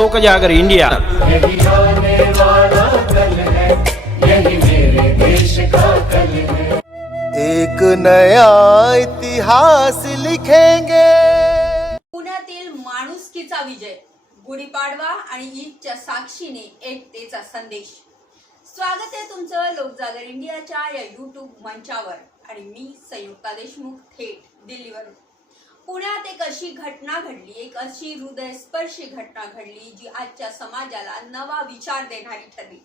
लोकजागर India. यही आने वाला कल है यही मेरे देश का कल है एक नया इतिहास लिखेंगे। पुण्यातील माणुसकीचा विजय गुढीपाडवा आणि ईदच्या साक्षीने एकतेचा संदेश. स्वागत आहे तुमचं लोकजागर इंडियाच्या या युट्यूब मंचावर. आणि मी संयुक्ता देशमुख थेट दिल्लीवरून. पुण्यात एक अशी घटना घडली एक अशी हृदयस्पर्शी घटना घडली जी आजच्या समाजाला नवा विचार देणारी ठरली.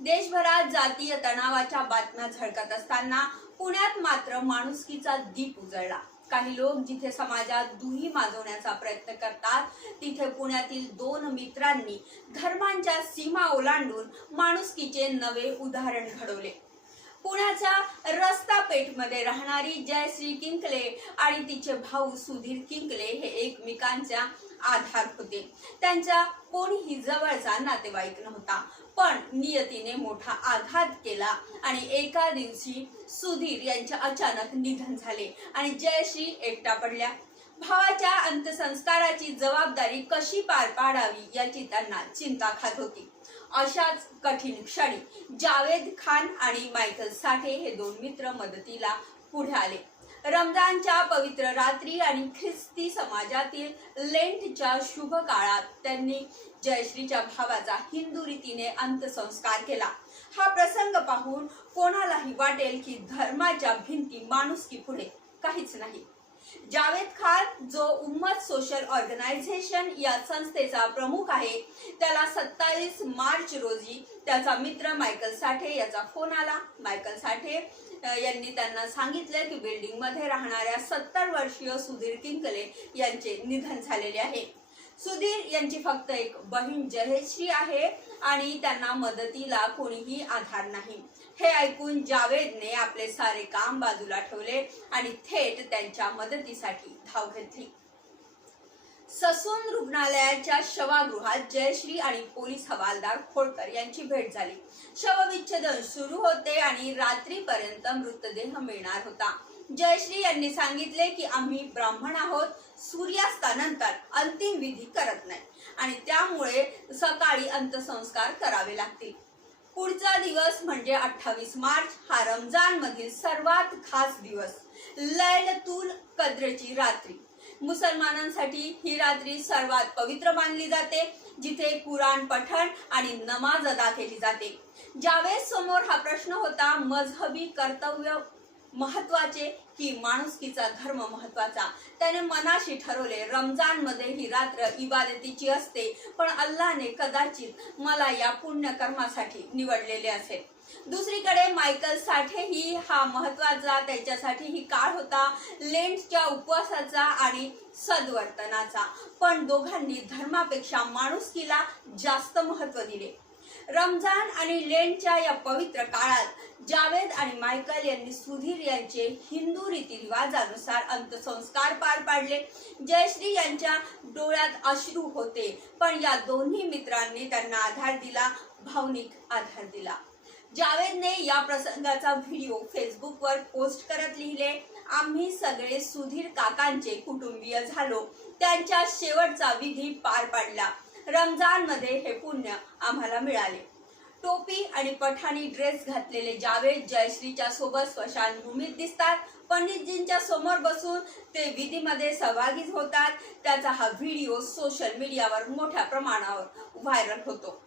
देशभरात जातीय तणावाच्या बातम्या झळकत असताना पुण्यात मात्र माणुसकीचा दीप उजळला. काही लोक जिथे समाजात दुही माजवण्याचा प्रयत्न करतात तिथे पुण्यातील दोन मित्रांनी धर्मांच्या सीमा ओलांडून माणुसकीचे नवे उदाहरण घडवले. पुण्याच्या रस्ता पेठमध्ये राहणारी जयश्री किंकले आणि तिचे भाऊ सुधीर किंकले हे एकमेकांच्या आधार होते. त्यांचा कोणीही जवळचा नातेवाईक नव्हता पण नियतीने मोठा आघात केला आणि एका दिवशी सुधीर यांचे अचानक निधन झाले आणि जयश्री एकटा पडल्या. भावाच्या अंत्यसंस्काराची जबाबदारी कशी पार पाडावी याची त्यांना चिंता खात होती. अशाच कठीण क्षणी जावेद खान आणि मायकल साठे हे दोन मित्र मदतीला पुढे आले. रमजानच्या पवित्र रात्री आणि ख्रिस्ती समाजातील लेंटच्या शुभ काळात त्यांनी जयश्रीच्या भावाचा हिंदू रीतीने अंत्यसंस्कार केला. हा प्रसंग पाहून कोणालाही वाटेल की धर्माच्या भिंती माणुसकी पुढे काहीच नाही. जावेद खान जो उम्मत सोशल ऑर्गनायझेशन या संस्थेचा प्रमुख आहे त्याला सत्तावीस मार्च रोजी त्याचा मित्र मायकल साठे याचा फोन आला. मायकल साठे यांनी त्यांना सांगितलं की बिल्डिंगमध्ये राहणाऱ्या सत्तर वर्षीय सुधीर किंकले यांचे निधन झालेले आहे. सुधीर यांची फक्त एक बहीण जयश्री आहे आणि त्यांना मदतीला कोणीही आधार नाही. हे ऐकून जावेदने आपले सारे काम बाजूला ठेवले आणि थेट त्यांच्या मदतीसाठी धाव घेतली. ससून रुग्णालयाच्या शवागृहात जयश्री आणि पोलीस हवालदार खोडकर यांची भेट झाली. शवविच्छेदन सुरू होते आणि रात्रीपर्यंत मृतदेह मिळणार होता. जयश्री यांनी सांगितले की आम्ही ब्राह्मण आहोत सूर्यास्तानंतर अंतिम विधी करत नाही आणि त्यामुळे सकाळी अंत्यसंस्कार करावे लागतील. पुढचा दिवस म्हणजे अठ्ठावीस मार्च हा रमजान मधील सर्वात खास दिवस. लैलतुल कद्रची रात्री. मुसलमानांसाठी ही रात्री सर्वात पवित्र मानली जाते जिथे कुराण पठण आणि नमाज अदा केली जाते. ज्यावेळेस समोर हा प्रश्न होता मजहबी कर्तव्य महत्त्वाचे की माणुसकीचा धर्म महत्त्वाचा. त्याने मनाशी ठरवले रमजानमध्ये ही रात्र इबादतीची असते पण अल्लाने कदाचित मला या पुण्य कर्मासाठी निवडलेले असेल. दुसरीकडे मायकल साठेही हा महत्त्वाचा त्याच्यासाठी ही काळ होता लेंटच्या उपवासाचा आणि सद्वर्तनाचा. पण दोघांनी धर्मापेक्षा माणुसकीला जास्त महत्त्व दिले. रमजान आणि लेनच्या या पवित्र काळात जावेद आणि मायकल यांनी सुधीर यांचे हिंदू रीतिरिवाजानुसार अंत्यसंस्कार पार पाडले. जयश्री यांच्या डोळ्यात अश्रू होते पण या दोन्ही मित्रांनी त्यांना आधार दिला भावनिक आधार दिला. जावेदने या प्रसंगाचा व्हिडिओ फेसबुकवर पोस्ट करत लिहिले. आम्ही सगळे सुधीर काकांचे कुटुंबीय झालो. त्यांच्या शेवटचा विधी पार पाडला. रमजानमध्ये हे पुण्य आम्हाला मिळाले. टोपी आणि पठाणी ड्रेस घातलेले जावेद जयश्रीच्या सोबत स्मशानभूमीत दिसतात. पंडितजींच्या समोर बसून ते विधीमध्ये सहभागी होतात. त्याचा हा व्हिडिओ सोशल मीडियावर मोठ्या प्रमाणावर व्हायरल होतो.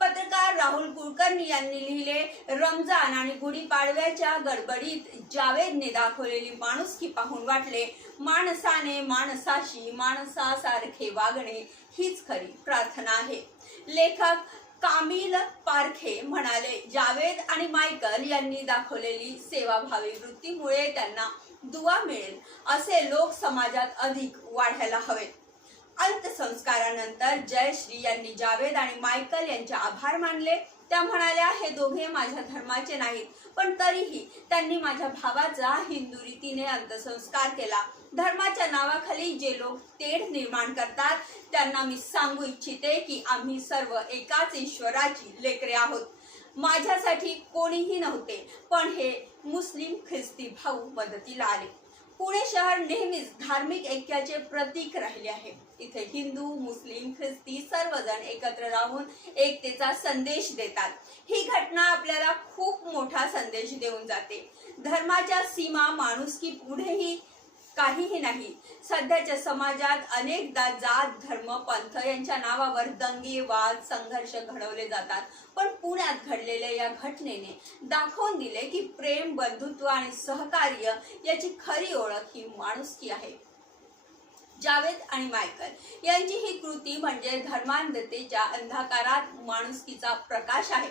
पत्रकार राहुल कुलकर्णी यांनी लिहिले रमजान आणि गुढीपाडव्याच्या गडबडीत जावेदने दाखवलेली माणुसकी पाहून वाटले माणसाने माणसाशी माणसासारखे वागणे हीच खरी प्रार्थना आहे. लेखक कामिल पारखे म्हणाले जावेद आणि मायकल यांनी दाखवलेली सेवाभावी वृत्तीमुळे त्यांना दुवा मिळेल असे लोक समाजात अधिक वाढायला हवेत. अंत्यसंस्कारानंतर जयश्री यांनी जावेद आणि मायकल यांचे आभार मानले. त्या म्हणाल्या हे दोघे माझ्या धर्माचे नाहीत पण तरीही त्यांनी माझ्या भावाचा हिंदू रीतीने अंत्यसंस्कार केला. धर्माच्या नावाखाली जे लोक तेढ निर्माण करतात त्यांना मी सांगू इच्छिते की आम्ही सर्व एकाच ईश्वराची लेकरे आहोत. माझ्यासाठी कोणीही नव्हते पण हे मुस्लिम ख्रिस्ती भाऊ मदतीला आले. पुणे शहर नेहमीच धार्मिक ऐक्याचे प्रतीक राहिले आहे. इथे हिंदू मुस्लिम ख्रिस्ती सर्वजण एकत्र राहून एकतेचा संदेश देतात. ही घटना आपल्याला खूप मोठा संदेश देऊन जाते. धर्माच्या सीमा माणुसकी पुढेही काहीही नाही. सध्याच्या समाजात अनेकदा जात धर्म पंथ यांच्या नावावर दंगे वाद संघर्ष घडवले जातात. पण पुण्यात घडलेल्या या घटनेने दाखवून दिले की प्रेम बंधुत्व आणि सहकार्य याची खरी ओळख ही माणुसकी आहे. जावेद आणि मायकल यांची ही कृती म्हणजे धर्मांधतेच्या अंधकारात माणुसकीचा प्रकाश आहे.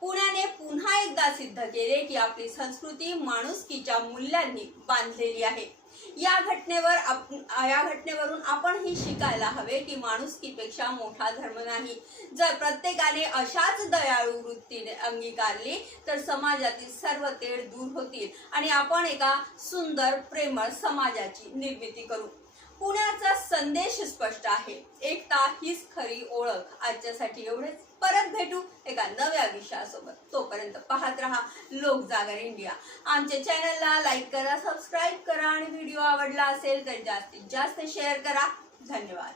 पुण्याने पुन्हा एकदा सिद्ध केले की आपली संस्कृती माणुसकीच्या मूल्यांनी बांधलेली आहे. या घटनेवर आप- या घटनेवरून आपण ही शिकायला हवे की माणुसकीपेक्षा मोठा धर्म नाही. जर प्रत्येकाने अशाच दयाळू वृत्तीने अंगीकारली तर समाजातील सर्व तेढ दूर होतील आणि आपण एका सुंदर प्रेमळ समाजाची निर्मिती करू. पुण्याचा संदेश स्पष्ट आहे. एकता हीच खरी ओळख. आजच्यासाठी एवढेच. परत भेटू एका नव्या विषयासोबत. तोपर्यंत पाहत रहा लोक जागर इंडिया. आमच्या चॅनलला लाईक करा सबस्क्राईब करा आणि व्हिडिओ आवडला असेल तर जास्तीत जास्त शेअर करा. धन्यवाद.